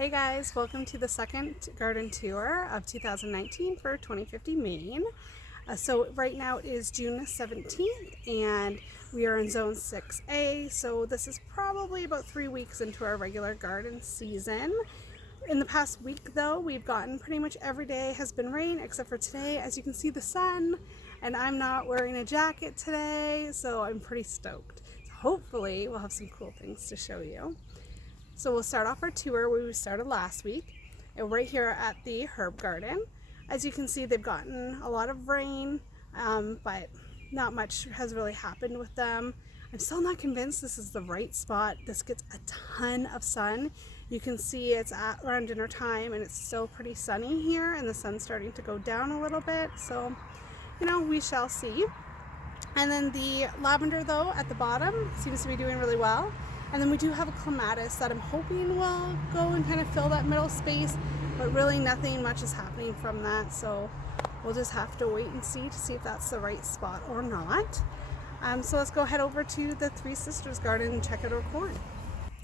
Hey guys, welcome to the second garden tour of 2019 for 2050 Maine. So right now it is June 17th and we are in zone 6A, so this is probably about 3 weeks into our regular garden season. In the past week though, we've gotten pretty much every day has been rain except for today. As you can see, the sun, and I'm not wearing a jacket today, so I'm pretty stoked. So hopefully we'll have some cool things to show you. So we'll start off our tour where we started last week, and right here at the herb garden. As you can see, they've gotten a lot of rain, but not much has really happened with them. I'm still not convinced this is the right spot. This gets a ton of sun. You can see it's at around dinner time and it's still pretty sunny here, and the sun's starting to go down a little bit, so we shall see. And then the lavender though at the bottom seems to be doing really well. And then we do have a clematis that I'm hoping will go and kind of fill that middle space, but really nothing much is happening from that. So we'll just have to wait and see to see if that's the right spot or not. So let's go head over to the Three Sisters garden and check out our corn.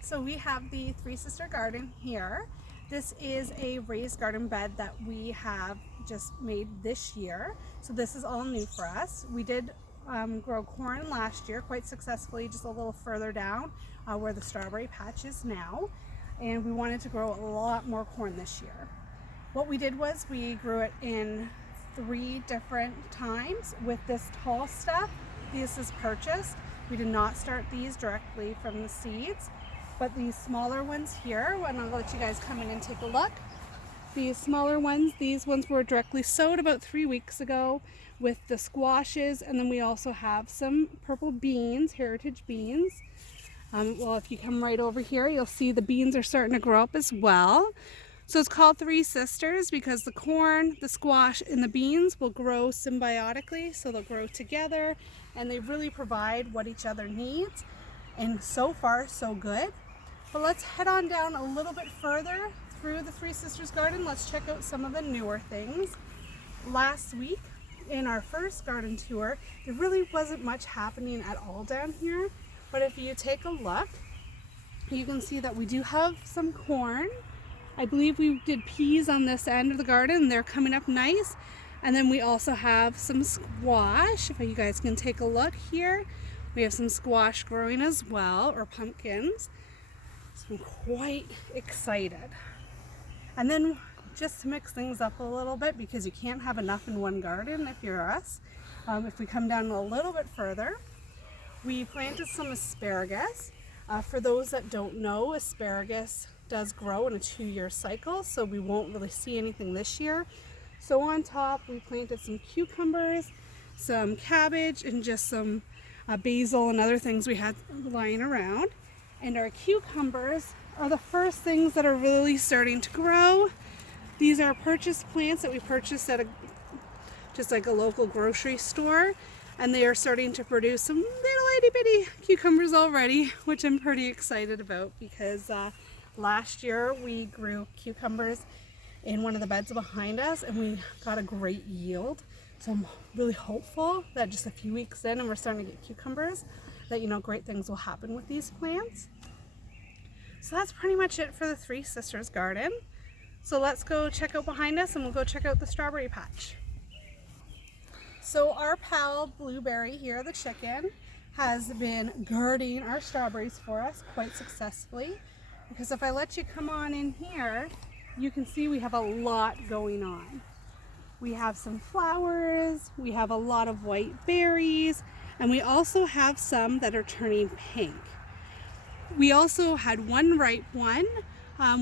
So we have the Three Sister garden here. This is a raised garden bed that we have just made this year. So this is all new for us. We did grow corn last year quite successfully, just a little further down where the strawberry patch is now, and we wanted to grow a lot more corn this year. What we did was we grew it in 3 different times with this tall stuff. This is purchased. We did not start these directly from the seeds, but these smaller ones here, and I'll let you guys come in and take a look. These smaller ones, these ones were directly sowed about 3 weeks ago with the squashes, and then we also have some purple beans, heritage beans. Well, if you come right over here, you'll see the beans are starting to grow up as well. So it's called Three Sisters because the corn, the squash, and the beans will grow symbiotically, so they'll grow together, and they really provide what each other needs. And so far, so good. But let's head on down a little bit further through the Three Sisters garden. Let's check out some of the newer things. Last week in our first garden tour, there really wasn't much happening at all down here, but if you take a look, you can see that we do have some corn. I believe we did peas on this end of the garden. They're coming up nice. And then we also have some squash. If you guys can take a look here, we have some squash growing as well, or pumpkins. So I'm quite excited. And then just to mix things up a little bit, because you can't have enough in one garden if you're us, if we come down a little bit further, we planted some asparagus. For those that don't know, asparagus does grow in a 2-year cycle, so we won't really see anything this year. So on top we planted some cucumbers, some cabbage, and just some basil and other things we had lying around. And our cucumbers are the first things that are really starting to grow. These are purchased plants that we purchased at just like a local grocery store, and they are starting to produce some little itty bitty cucumbers already, which I'm pretty excited about because last year we grew cucumbers in one of the beds behind us and we got a great yield. So I'm really hopeful that just a few weeks in and we're starting to get cucumbers, that great things will happen with these plants. So that's pretty much it for the Three Sisters garden. So let's go check out behind us and we'll go check out the strawberry patch. So our pal Blueberry here, the chicken, has been guarding our strawberries for us quite successfully, because if I let you come on in here, you can see we have a lot going on. We have some flowers, we have a lot of white berries, and we also have some that are turning pink. We also had one ripe one,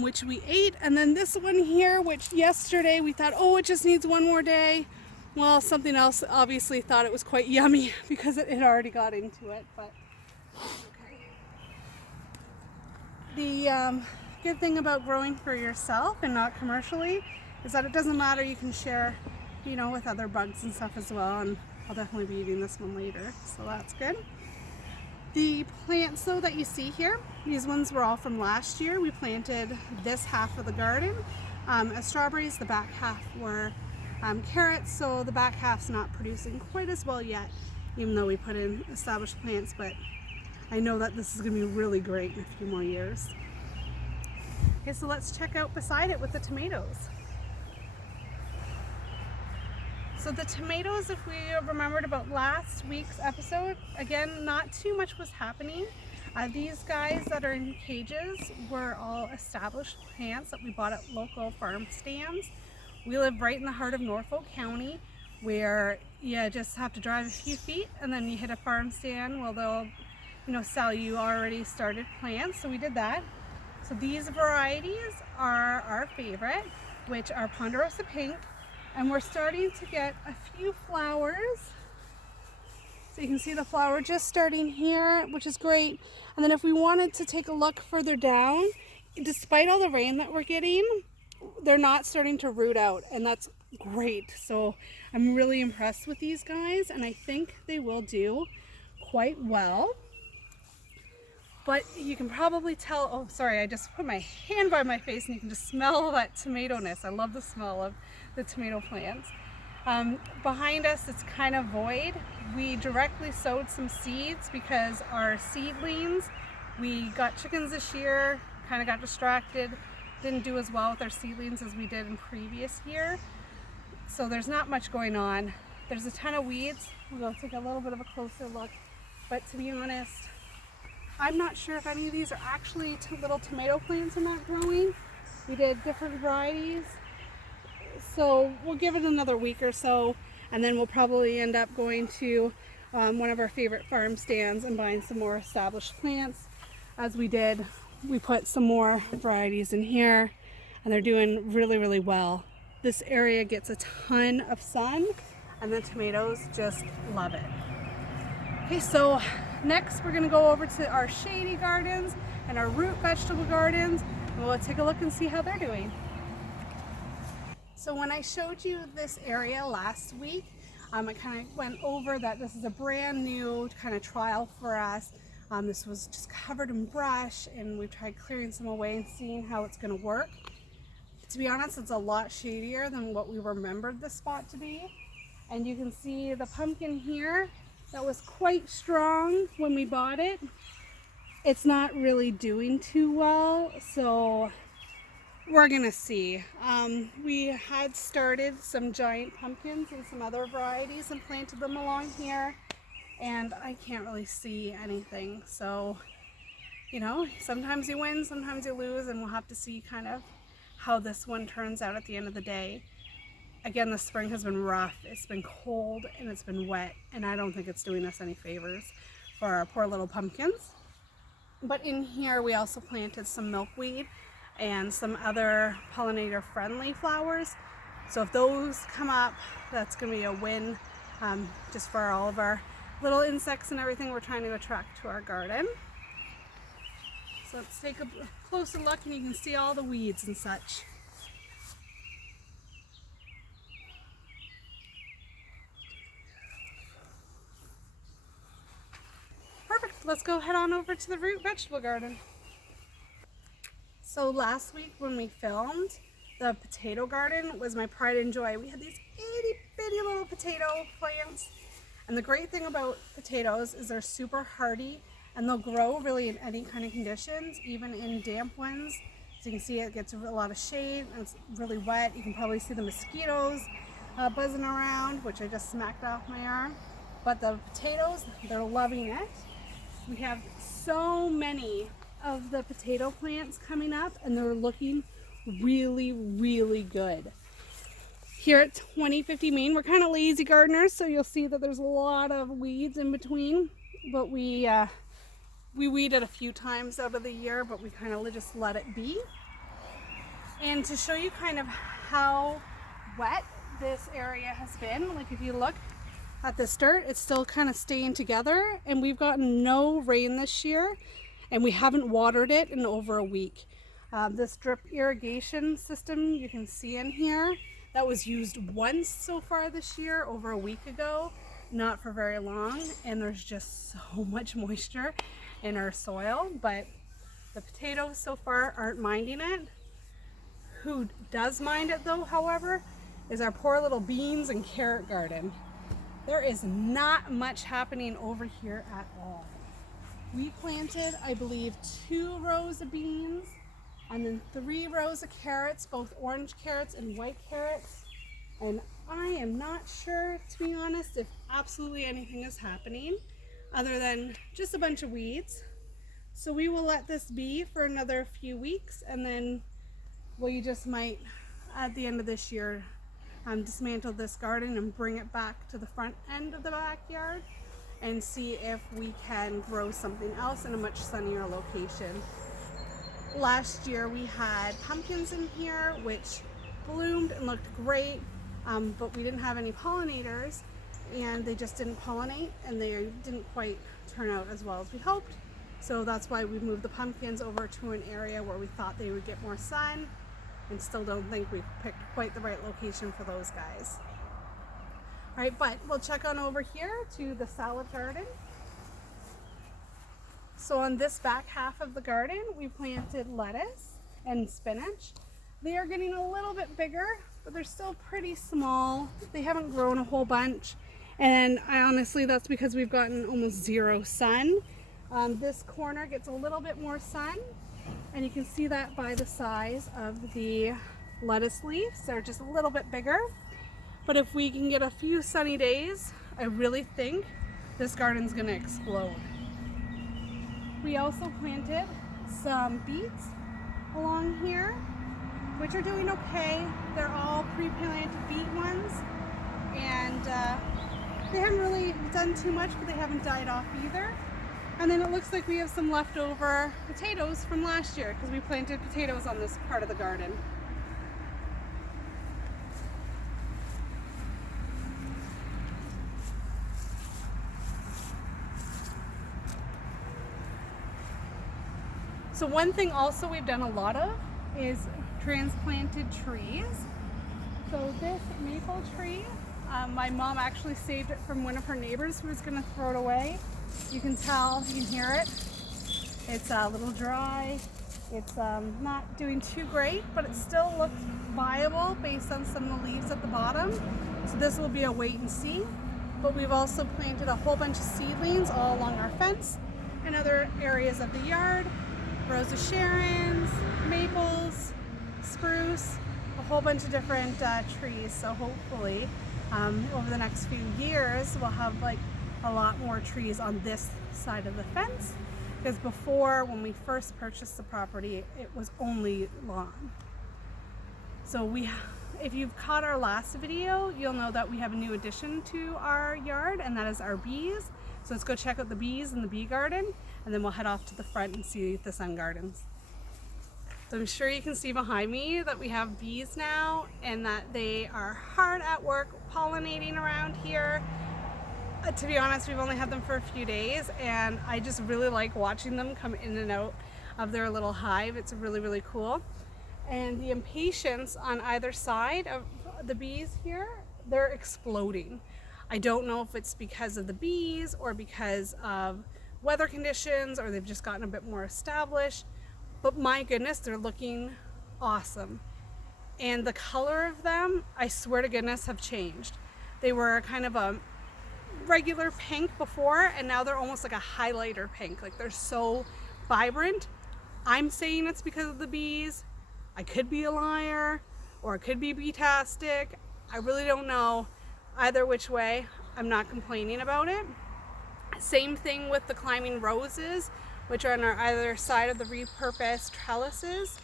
which we ate, and then this one here, which yesterday we thought, oh, it just needs one more day. Well, something else obviously thought it was quite yummy because it had already got into it, but okay. The good thing about growing for yourself and not commercially is that it doesn't matter, you can share, with other bugs and stuff as well, and I'll definitely be eating this one later, so that's good. The plants though that you see here, these ones were all from last year. We planted this half of the garden as strawberries. The back half were carrots, so the back half's not producing quite as well yet, even though we put in established plants, but I know that this is going to be really great in a few more years. Okay, so let's check out beside it with the tomatoes. So the tomatoes, if we remembered about last week's episode, again, not too much was happening. These guys that are in cages were all established plants that we bought at local farm stands. We live right in the heart of Norfolk County, where you just have to drive a few feet and then you hit a farm stand. Well, they'll sell you already started plants. So we did that. So these varieties are our favorite, which are Ponderosa Pink, and we're starting to get a few flowers. So you can see the flower just starting here, which is great. And then if we wanted to take a look further down, despite all the rain that we're getting, they're not starting to root out, and that's great. So I'm really impressed with these guys, and I think they will do quite well. But you can probably tell, oh sorry, I just put my hand by my face and you can just smell that tomato-ness. I love the smell of the tomato plants. Behind us it's kind of void. We directly sowed some seeds because our seedlings, we got chickens this year, kind of got distracted, didn't do as well with our seedlings as we did in previous year. So there's not much going on. There's a ton of weeds. We'll take a little bit of a closer look, but to be honest, I'm not sure if any of these are actually little tomato plants are not growing. We did different varieties. So we'll give it another week or so, and then we'll probably end up going to one of our favorite farm stands and buying some more established plants. As we did, we put some more varieties in here, and they're doing really, really well. This area gets a ton of sun, and the tomatoes just love it. Okay, so next we're going to go over to our shady gardens and our root vegetable gardens, and we'll take a look and see how they're doing. So when I showed you this area last week, I kind of went over that this is a brand new kind of trial for us. This was just covered in brush, and we've tried clearing some away and seeing how it's going to work. To be honest, it's a lot shadier than what we remembered the spot to be. And you can see the pumpkin here that was quite strong when we bought it. It's not really doing too well, so we're gonna see. We had started some giant pumpkins and some other varieties and planted them along here, and I can't really see anything. So, sometimes you win, sometimes you lose, and we'll have to see kind of how this one turns out at the end of the day. Again, the spring has been rough. It's been cold and it's been wet, and I don't think it's doing us any favors for our poor little pumpkins. But in here we also planted some milkweed and some other pollinator friendly flowers. So if those come up, that's going to be a win, just for all of our little insects and everything we're trying to attract to our garden. So let's take a closer look, and you can see all the weeds and such. Perfect, let's go head on over to the root vegetable garden. So last week when we filmed, the potato garden was my pride and joy. We had these itty bitty little potato plants, and the great thing about potatoes is they're super hardy, and they'll grow really in any kind of conditions, even in damp ones. So you can see it gets a lot of shade, and it's really wet. You can probably see the mosquitoes buzzing around, which I just smacked off my arm. But the potatoes, they're loving it. We have so many of the potato plants coming up, and they're looking really, really good. Here at 2050 Maine, we're kind of lazy gardeners, so you'll see that there's a lot of weeds in between, but we weed it a few times out of the year, but we kind of just let it be. And to show you kind of how wet this area has been, like if you look at this dirt, it's still kind of staying together, and we've gotten no rain this year, and we haven't watered it in over a week. This drip irrigation system you can see in here, that was used once so far this year, over a week ago, not for very long, and there's just so much moisture in our soil, but the potatoes so far aren't minding it. Who does mind it though, however, is our poor little beans and carrot garden. There is not much happening over here at all. We planted, I believe, 2 rows of beans, And then 3 rows of carrots, both orange carrots and white carrots. And I am not sure, to be honest, if absolutely anything is happening other than just a bunch of weeds. So we will let this be for another few weeks, and then we just might, at the end of this year, dismantle this garden and bring it back to the front end of the backyard and see if we can grow something else in a much sunnier location. Last year we had pumpkins in here which bloomed and looked great, but we didn't have any pollinators and they just didn't pollinate and they didn't quite turn out as well as we hoped. So that's why we moved the pumpkins over to an area where we thought they would get more sun, and still don't think we picked quite the right location for those guys. All right, but we'll check on over here to the salad garden. So on this back half of the garden, we planted lettuce and spinach. They are getting a little bit bigger, but they're still pretty small. They haven't grown a whole bunch. And honestly, that's because we've gotten almost 0 sun. This corner gets a little bit more sun, and you can see that by the size of the lettuce leaves. They're just a little bit bigger. But if we can get a few sunny days, I really think this garden's gonna explode. We also planted some beets along here, which are doing okay. They're all pre-planted beet ones, and they haven't really done too much, but they haven't died off either. And then it looks like we have some leftover potatoes from last year because we planted potatoes on this part of the garden. So one thing also we've done a lot of is transplanted trees. So this maple tree, my mom actually saved it from one of her neighbors who was going to throw it away. You can tell, you can hear it. It's a little dry. It's not doing too great, but it still looks viable based on some of the leaves at the bottom. So this will be a wait and see. But we've also planted a whole bunch of seedlings all along our fence and other areas of the yard. Rows of Sharons, maples, spruce, a whole bunch of different trees. So hopefully over the next few years we'll have like a lot more trees on this side of the fence, because before, when we first purchased the property, it was only lawn. So if you've caught our last video, you'll know that we have a new addition to our yard, and that is our bees. So let's go check out the bees in the bee garden, and then we'll head off to the front and see the sun gardens. So I'm sure you can see behind me that we have bees now, and that they are hard at work pollinating around here. To be honest, we've only had them for a few days, and I just really like watching them come in and out of their little hive. It's really, really cool. And the impatiens on either side of the bees here, they're exploding. I don't know if it's because of the bees or because of weather conditions, or they've just gotten a bit more established, but my goodness, they're looking awesome. And the color of them, I swear to goodness, have changed. They were kind of a regular pink before, and now they're almost like a highlighter pink. Like, they're so vibrant. I'm saying it's because of the bees. I could be a liar, or it could be bee-tastic. I really don't know. Either which way, I'm not complaining about it. Same thing with the climbing roses, which are on our either side of the repurposed trellises.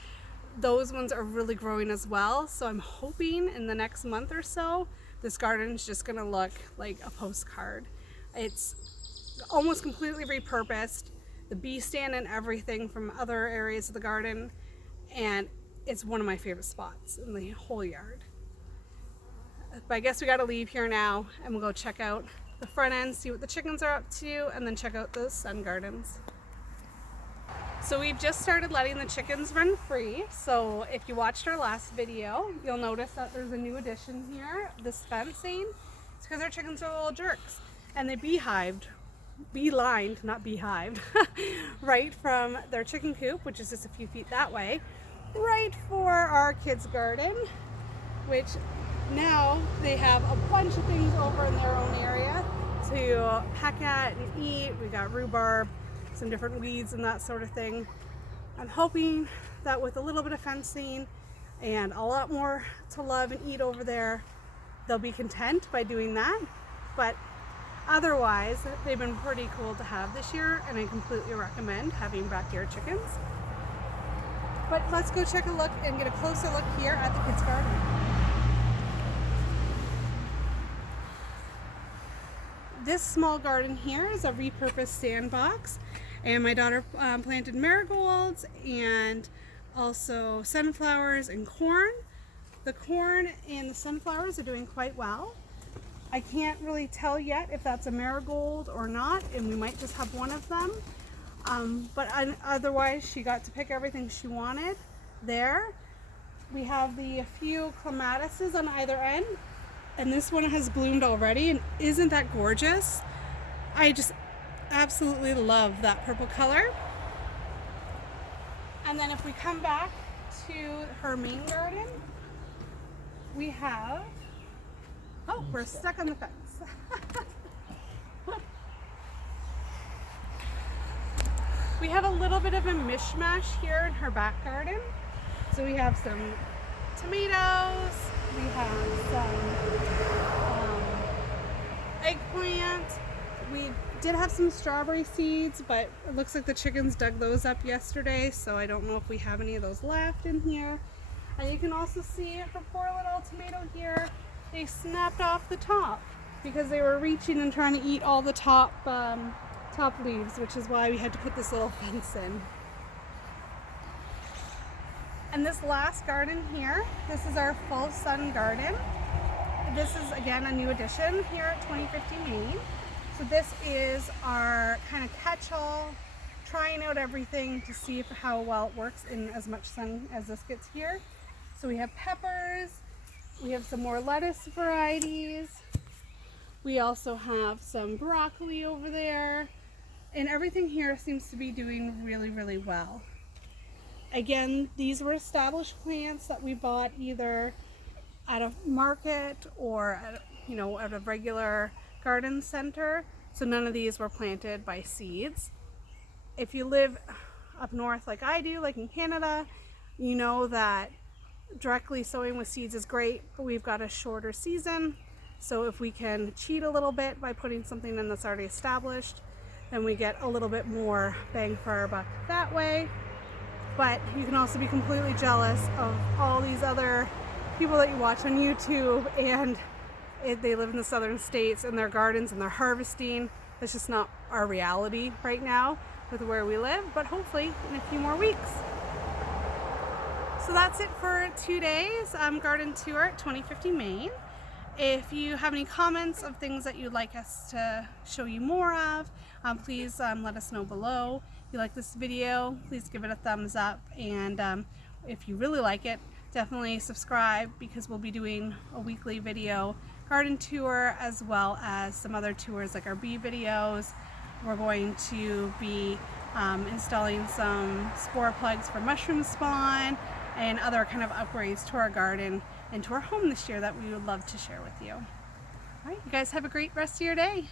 Those ones are really growing as well. So I'm hoping in the next month or so, this garden is just gonna look like a postcard. It's almost completely repurposed, the bee stand and everything from other areas of the garden, and it's one of my favorite spots in the whole yard. But I guess we gotta leave here now, and we'll go check out the front end, see what the chickens are up to, and then check out the sun gardens. So we've just started letting the chickens run free. So if you watched our last video, you'll notice that there's a new addition here, this fencing. It's because our chickens are little jerks, and they beelined, not beehived, right from their chicken coop, which is just a few feet that way, right for our kids' garden, which now they have a bunch of things over in their own area to peck at and eat. We got rhubarb, some different weeds and that sort of thing. I'm hoping that with a little bit of fencing and a lot more to love and eat over there, they'll be content by doing that. But otherwise, they've been pretty cool to have this year, and I completely recommend having backyard chickens. But let's go check a look and get a closer look here at the kids' garden. This small garden here is a repurposed sandbox, and my daughter planted marigolds and also sunflowers and corn. The corn and the sunflowers are doing quite well. I can't really tell yet if that's a marigold or not, and we might just have one of them. But otherwise, she got to pick everything she wanted there. We have the few clematises on either end, and this one has bloomed already, and isn't that gorgeous? I just absolutely love that purple color. And then if we come back to her main garden, we have, oh, we're stuck on the fence. We have a little bit of a mishmash here in her back garden. So we have some tomatoes, we have some eggplant. We did have some strawberry seeds, but it looks like the chickens dug those up yesterday, so I don't know if we have any of those left in here. And you can also see her poor little tomato here. They snapped off the top because they were reaching and trying to eat all the top leaves, which is why we had to put this little fence in. And this last garden here, this is our full sun garden. This is again a new addition here at 2050 Main. So this is our kind of catch-all, trying out everything to see how well it works in as much sun as this gets here. So we have peppers, we have some more lettuce varieties, we also have some broccoli over there, and everything here seems to be doing really, really well. Again, these were established plants that we bought either at a market or at, at a regular garden center. So none of these were planted by seeds. If you live up north like I do, like in Canada, you know that directly sowing with seeds is great, but we've got a shorter season. So if we can cheat a little bit by putting something in that's already established, then we get a little bit more bang for our buck that way. But you can also be completely jealous of all these other people that you watch on YouTube, and they live in the southern states and their gardens and they're harvesting. That's just not our reality right now with where we live, but hopefully in a few more weeks. So that's it for today's garden tour at 2050 Main. If you have any comments of things that you'd like us to show you more of, please let us know below. If you like this video, please give it a thumbs up, and if you really like it, definitely subscribe, because we'll be doing a weekly video garden tour as well as some other tours like our bee videos. We're going to be installing some spore plugs for mushroom spawn and other kind of upgrades to our garden and to our home this year that we would love to share with you. All right, you guys have a great rest of your day.